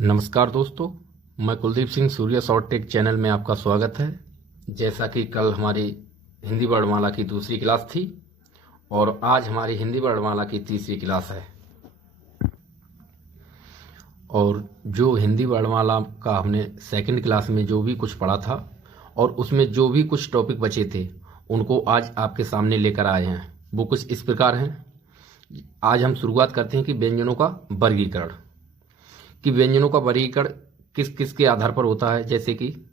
नमस्कार दोस्तों, मैं Kuldeep Singh Surya short take channel में आपका स्वागत है। जैसा कि कल हमारी हिंदी वर्णमाला की दूसरी क्लास थी और आज हमारी हिंदी वर्णमाला की तीसरी क्लास है। और जो हिंदी वर्णमाला का हमने सेकंड क्लास में जो भी कुछ पढ़ा था और उसमें जो भी कुछ टॉपिक बचे थे उनको आज आपके सामने लेकर आए हैं। वो कुछ इस प्रकार हैं। आज हम शुरुआत करते हैं कि व्यंजनों का वर्गीकरण। कि व्यंजनों का वर्गीकरण किस किस के आधार पर होता है। जैसे कि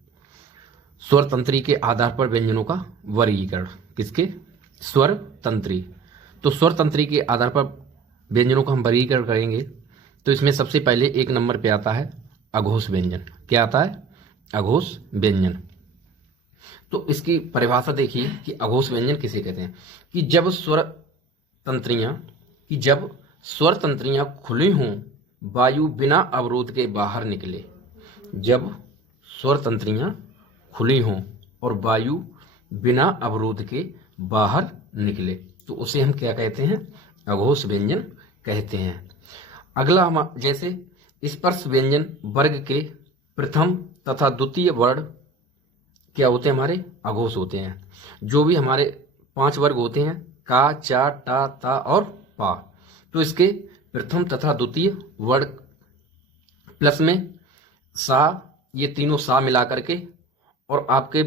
स्वर तंत्री के आधार पर व्यंजनों का वर्गीकरण। किसके? स्वर तंत्री। तो स्वर तंत्री के आधार पर व्यंजनों का हम वर्गीकरण करेंगे तो इसमें सबसे पहले एक नंबर पे आता है अघोष व्यंजन। क्या आता है? अघोष व्यंजन। तो इसकी परिभाषा देखिए कि अघोष व्यंजन किसे कहते हैं। कि जब स्वर तंत्रियां खुली हों, वायु बिना अवरोध के बाहर निकले। जब स्वर तंत्रियां खुली हों और वायु बिना अवरोध के बाहर निकले तो उसे हम क्या कहते हैं? अघोष व्यंजन कहते हैं। अगला हम जैसे स्पर्श व्यंजन वर्ग के प्रथम तथा द्वितीय वर्ण क्या होते हैं? हमारे अघोष होते हैं। जो भी हमारे 5 वर्ग होते हैं का, चा, टा, ता और पा, तो इसके प्रथम तथा द्वितीय वर्ण प्लस में सा, ये तीनों सा मिला करके और आपके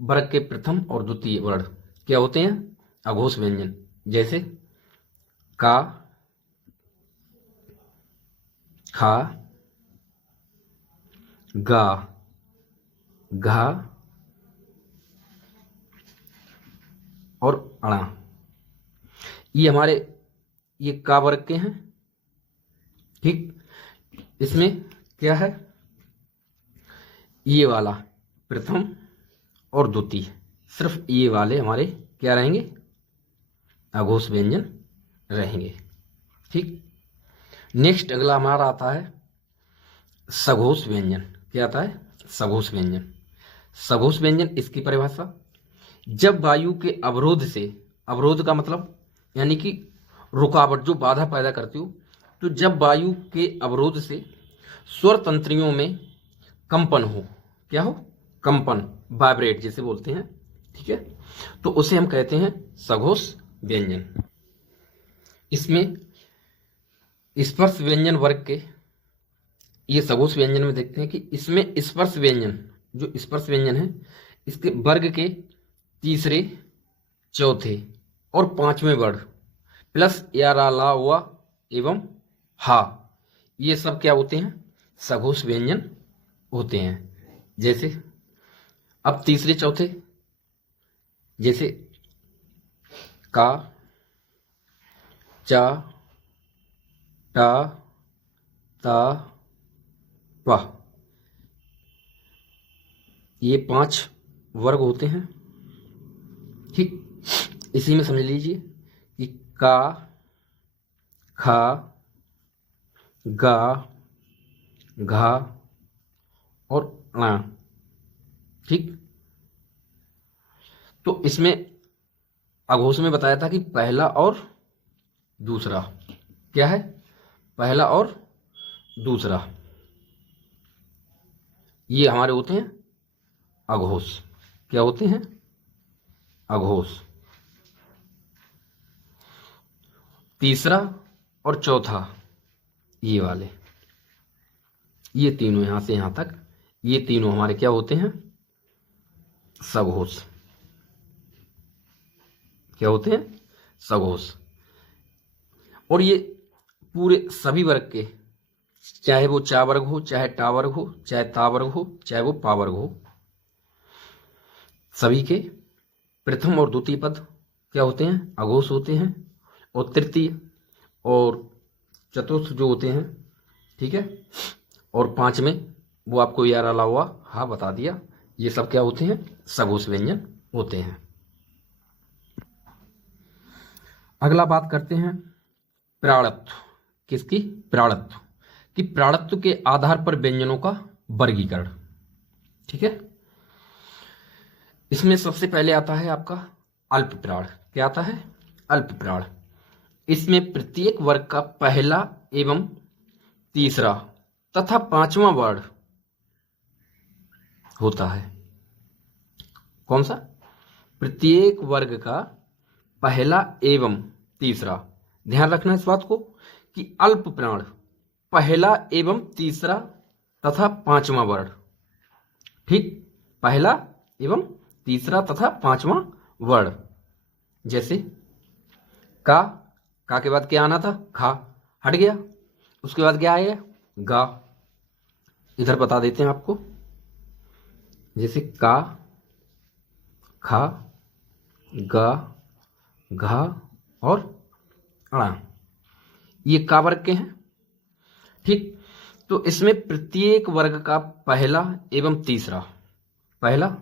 वर्ग के प्रथम और द्वितीय वर्ण क्या होते हैं? अघोष व्यंजन। जैसे का, खा, गा, घा और अणा। ये हमारे ये का वर्ग के हैं। ठीक, इसमें क्या है? ये वाला प्रथम और द्वितीय, सिर्फ ये वाले हमारे क्या रहेंगे? अघोष व्यंजन रहेंगे। ठीक, नेक्स्ट अगला हमारा आता है सघोष व्यंजन। क्या आता है? सघोष व्यंजन। सघोष व्यंजन, इसकी परिभाषा जब वायु के अवरोध से, अवरोध का मतलब यानी कि रुकावट, जो बाधा पैदा करती हो, तो जब वायु के अवरोध से स्वर तंत्रियों में कंपन हो। क्या हो? कंपन, वाइब्रेट जिसे बोलते हैं। ठीक है, तो उसे हम कहते हैं सघोष व्यंजन। इसमें स्पर्श व्यंजन वर्ग के, ये सघोष व्यंजन में देखते हैं कि इसमें स्पर्श व्यंजन, जो स्पर्श व्यंजन है, इसके वर्ग के तीसरे, चौथे और पांचवें वर्ण प्लस या, रा, ला, वा एवं हा, ये सब क्या होते हैं? सघोष व्यंजन होते हैं। जैसे अब तीसरे चौथे, जैसे का, चा, टा, ता, पा, ये 5 वर्ग होते हैं। ठीक, इसी में समझ लीजिए कि का, खा, गा, घा और णा। ठीक, तो इसमें अघोष में बताया था कि पहला और दूसरा क्या है? पहला और दूसरा ये हमारे होते हैं अघोष। क्या होते हैं? अघोष। तीसरा और चौथा ये वाले, ये तीनों यहां से यहां तक, ये तीनों हमारे क्या होते हैं? सघोष। क्या होते हैं? सघोष। और ये पूरे सभी वर्ग के, चाहे वो चा वर्ग हो, चाहे टा वर्ग हो, चाहे ता वर्ग हो, चाहे वो पा वर्ग हो, सभी के प्रथम और द्वितीय पद क्या होते हैं? अघोष होते हैं। और तृतीय और चतुर्थ जो होते हैं, ठीक है, और 5 में वो आपको यार अला हुआ हा बता दिया, ये सब क्या होते हैं? सघोष व्यंजन होते हैं। अगला बात करते हैं प्राणत्व। किसकी? प्राणत्व। कि प्राणत्व के आधार पर व्यंजनों का वर्गीकरण। ठीक है, इसमें सबसे पहले आता है आपका अल्प प्राण। क्या आता है? अल्प प्राण। इसमें प्रत्येक वर्ग का पहला एवं तीसरा तथा पांचवा वर्ण होता है। कौन सा? प्रत्येक वर्ग का पहला एवं तीसरा, ध्यान रखना इस बात को कि अल्प प्राण पहला एवं तीसरा तथा पांचवा वर्ण, ठीक, पहला एवं तीसरा तथा पांचवा वर्ण। जैसे का के बाद क्या आना था? खा, हट गया। उसके बाद क्या आएगा? गा। इधर बता देते हैं आपको, जैसे का, खा, गा, घा और अणा, ये का वर्ग के हैं, ठीक। तो इसमें प्रत्येक वर्ग का पहला एवं तीसरा, पहला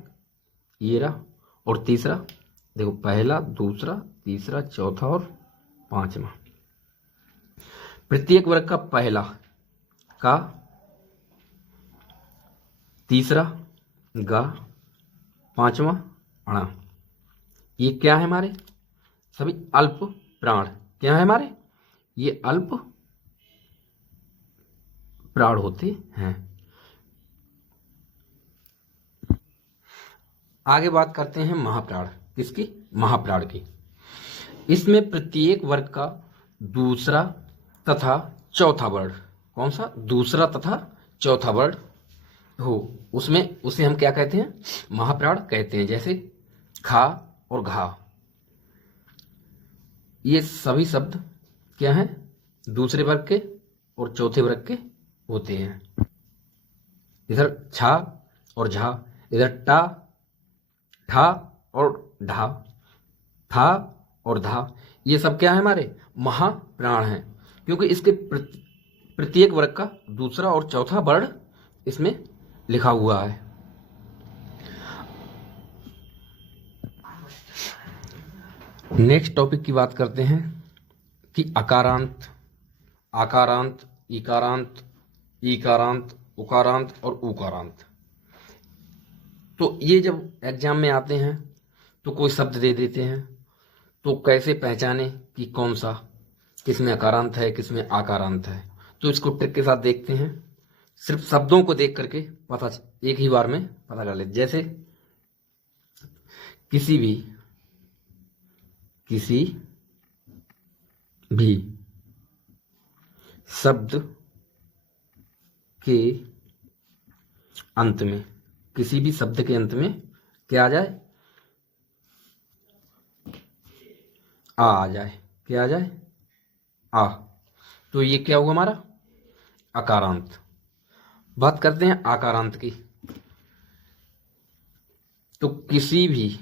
ये रहा और तीसरा, देखो पहला, दूसरा, तीसरा, चौथा और पांचवा। प्रत्येक वर्ग का पहला का, तीसरा गा, पांचवा अणा। ये क्या है हमारे? सभी अल्प प्राण। क्या है हमारे? ये अल्प प्राण होते हैं। आगे बात करते हैं महाप्राण। किसकी? महाप्राण की। इसमें प्रत्येक वर्ग का दूसरा तथा चौथा वर्ण, कौन सा? दूसरा तथा चौथा वर्ण हो, उसमें उसे हम क्या कहते हैं? महाप्राण कहते हैं। जैसे खा और घा, ये सभी शब्द क्या हैं? दूसरे वर्ग के और चौथे वर्ग के होते हैं। इधर छा और झा, इधर टा, ठा और ढा, था और धा, ये सब क्या है? हमारे महाप्राण हैं, क्योंकि इसके प्रत्येक वर्ग का दूसरा और चौथा वर्ण इसमें लिखा हुआ है। नेक्स्ट टॉपिक की बात करते हैं कि अकारांत, आकारांत, इकारांत, ईकारांत, उकारांत और उकारांत। तो ये जब एग्जाम में आते हैं तो कोई शब्द दे देते हैं, तो कैसे पहचाने कि कौन सा, किसमें अकारांत है, किसमें आकारांत है? तो इसको ट्रिक के साथ देखते हैं। सिर्फ शब्दों को देख करके पता, एक ही बार में पता कर लेते। जैसे किसी भी शब्द के अंत में, किसी भी शब्द के अंत में क्या आ जाए? आ जाए। क्या आ जाए? आ। तो ये क्या हुआ हमारा? अकारांत। बात करते हैं आकारांत की। तो किसी भी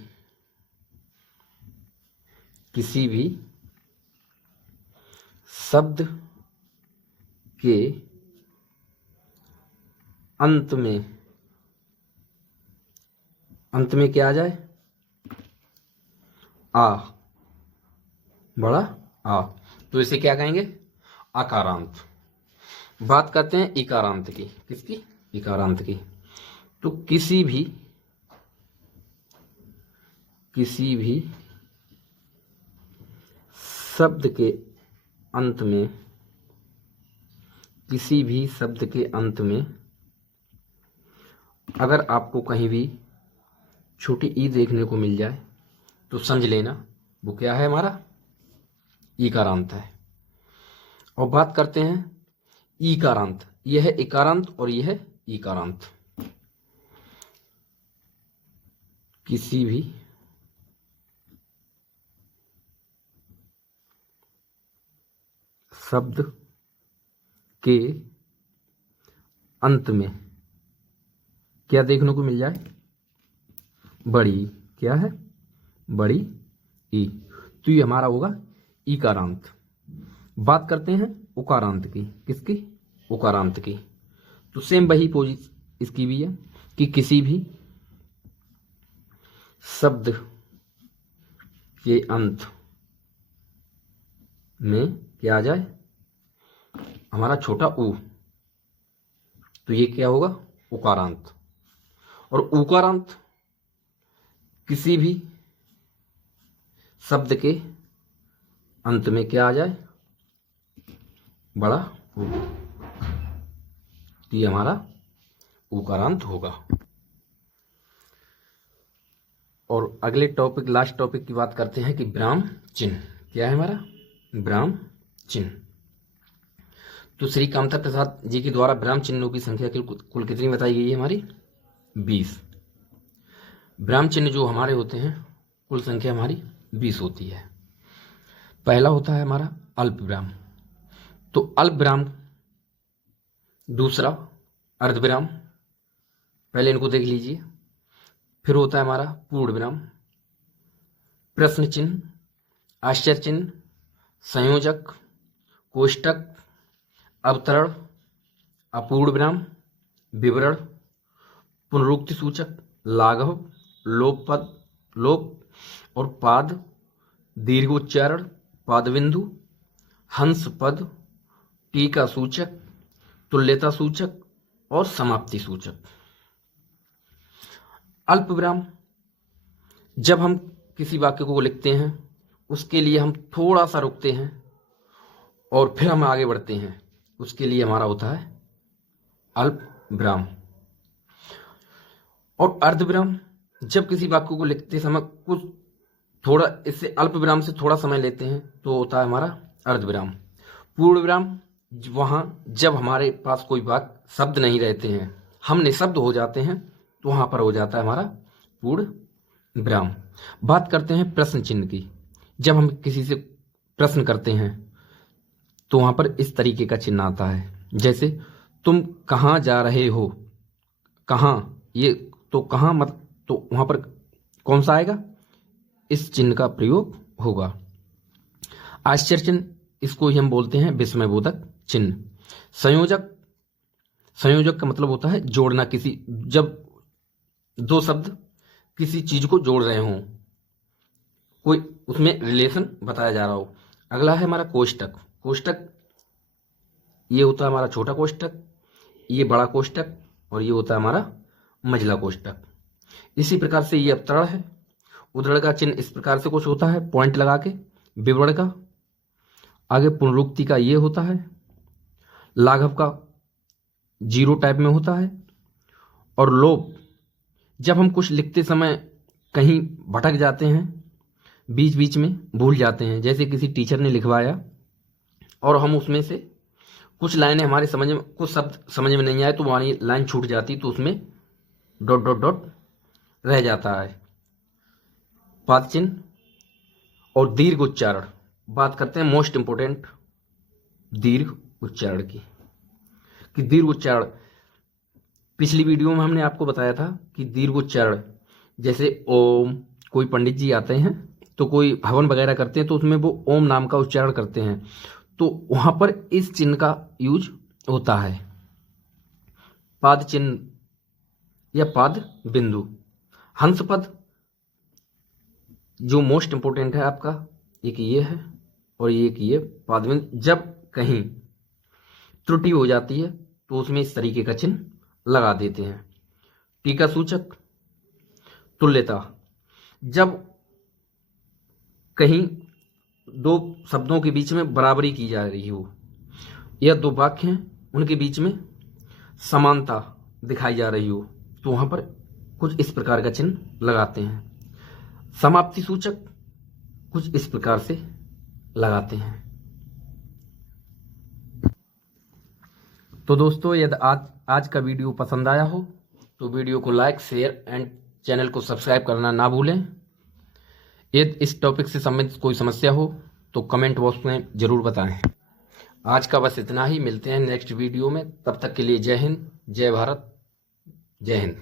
शब्द के अंत में क्या आ जाए? आ, बड़ा आ, तो इसे क्या कहेंगे? आकारांत। बात करते हैं इकारांत की। किसकी? इकारांत की। तो किसी भी शब्द के अंत में, किसी भी शब्द के अंत में अगर आपको कहीं भी छोटी ई देखने को मिल जाए तो समझ लेना वो क्या है? हमारा ईकारांत है। और बात करते हैं ईकारांत। यह है इकारांत और यह है ईकारांत। किसी भी शब्द के अंत में क्या देखने को मिल जाए? बड़ी, क्या है? बड़ी ई। तो ये हमारा होगा ईकारांत। बात करते हैं उकारांत की। किसकी? उकारांत की। तो सेम वही पोजीशन इसकी भी है कि किसी भी शब्द के अंत में क्या आ जाए? हमारा छोटा ऊ। तो ये क्या होगा? उकारांत। और उकारांत किसी भी शब्द के अंत में क्या आ जाए? बड़ा ऊ। तो ये हमारा उकारांत होगा। और अगले टॉपिक, लास्ट टॉपिक की बात करते हैं कि विराम चिन्ह क्या है हमारा, विराम चिन्ह। तो श्री कामता प्रसाद जी के द्वारा विराम चिन्हों की संख्या कुल कितनी बताई गई है हमारी, 20। विराम चिन्ह जो हमारे होते हैं कुल संख्या हमारी 20 होती है। पहला होता है हमारा अल्प विराम, तो अल्प विराम, दूसरा अर्ध विराम, पहले इनको देख लीजिए। फिर होता है हमारा पूर्ण विराम, प्रश्न चिन्ह, आश्चर्य चिन्ह, संयोजक, कोष्टक, अवतरण, अपूर्ण विराम, विवरण, पुनरुक्ति सूचक, लाघव, लोप पद, लोप और पाद, दीर्घ उच्चारण, पादबिंदु, हंस पद, टीका सूचक, तुल्यता सूचक और समाप्ति सूचक। अल्प विराम, जब हम किसी वाक्य को लिखते हैं उसके लिए हम थोड़ा सा रुकते हैं और फिर हम आगे बढ़ते हैं, उसके लिए हमारा होता है अल्प विराम। और अर्ध विराम, जब किसी वाक्य को लिखते समय कुछ थोड़ा इससे अल्प विराम से थोड़ा समय लेते हैं तो होता है हमारा अर्ध विराम। पूर्ण विराम, वहाँ जब हमारे पास कोई वाक्य शब्द नहीं रहते हैं, हम निःशब्द हो जाते हैं, तो वहाँ पर हो जाता है हमारा पूर्ण विराम। बात करते हैं प्रश्न चिन्ह की। जब हम किसी से प्रश्न करते हैं तो वहाँ पर इस तरीके का चिन्ह आता है, जैसे तुम कहाँ जा रहे हो, कहाँ, ये तो कहाँ मत, तो वहाँ पर कौन सा आएगा, इस चिन्ह का प्रयोग होगा। आश्चर्य चिन्ह, इसको ही हम बोलते हैं विस्मयबोधक चिन्ह। संयोजक, संयोजक का मतलब होता है जोड़ना, किसी, जब दो शब्द किसी चीज को जोड़ रहे हों, कोई उसमें रिलेशन बताया जा रहा हो। अगला है हमारा कोष्टक। कोष्टक, ये होता है हमारा छोटा कोष्टक, ये बड़ा कोष्टक और ये होता है हमारा मझला कोष्टक। इसी प्रकार से ये अवतरण है। उद्धरण का चिन्ह इस प्रकार से कुछ होता है, पॉइंट लगा के। विवरण का, आगे पुनरुक्ति का ये होता है। लाघव का जीरो टाइप में होता है। और लोप, जब हम कुछ लिखते समय कहीं भटक जाते हैं, बीच बीच में भूल जाते हैं, जैसे किसी टीचर ने लिखवाया और हम उसमें से कुछ लाइनें हमारे समझ में, कुछ शब्द समझ में नहीं आए तो हमारी लाइन छूट जाती, तो उसमें डॉट डॉट डॉट रह जाता है। पाद चिन्ह और दीर्घ उच्चारण, बात करते हैं मोस्ट इंपोर्टेंट दीर्घ उच्चारण की, कि दीर्घ उच्चारण, पिछली वीडियो में हमने आपको बताया था कि दीर्घ उच्चारण, जैसे ओम, कोई पंडित जी आते हैं तो कोई हवन वगैरह करते हैं तो उसमें वो ओम नाम का उच्चारण करते हैं, तो वहां पर इस चिन्ह का यूज होता है। पाद चिन्ह या पाद बिंदु, हंस पद जो मोस्ट इंपोर्टेंट है आपका, एक ये है और एक ये पाद बिंदु, जब कहीं त्रुटि हो जाती है तो उसमें इस तरीके का चिन्ह लगा देते हैं। टीका सूचक, तुल्यता, जब कहीं दो शब्दों के बीच में बराबरी की जा रही हो या दो वाक्य हैं उनके बीच में समानता दिखाई जा रही हो, तो वहां पर कुछ इस प्रकार का चिन्ह लगाते हैं। समाप्ति सूचक कुछ इस प्रकार से लगाते हैं। तो दोस्तों, यदि आज का वीडियो पसंद आया हो तो वीडियो को लाइक, शेयर एंड चैनल को सब्सक्राइब करना ना भूलें। यदि इस टॉपिक से संबंधित कोई समस्या हो तो कमेंट बॉक्स में ज़रूर बताएं। आज का बस इतना ही, मिलते हैं नेक्स्ट वीडियो में। तब तक के लिए जय हिंद, जय भारत, जय हिंद।